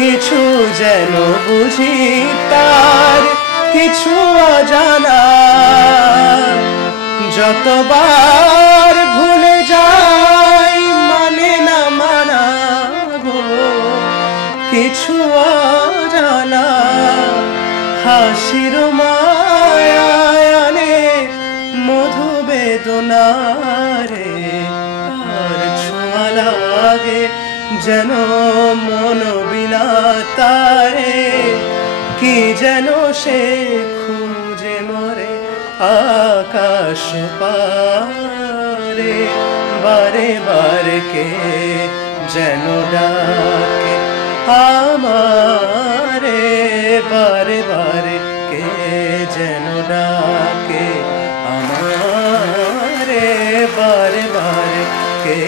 কিছু যেন বুঝি তার কিছু অজানা, যতবার ভুলে যাই মানে না মানা গো, কিছু অজানা হাসির মায়ানে মধু বেদনা রে, তার ছোঁয়া লাগে যেন মন বিনা তারে, কি যেন সে খুঁজে মরে আকাশ পারে, বারে বারে কে যেন ডাকে আমারে, বারে বারে কে যেন ডাকে আমারে, বারে বারে কে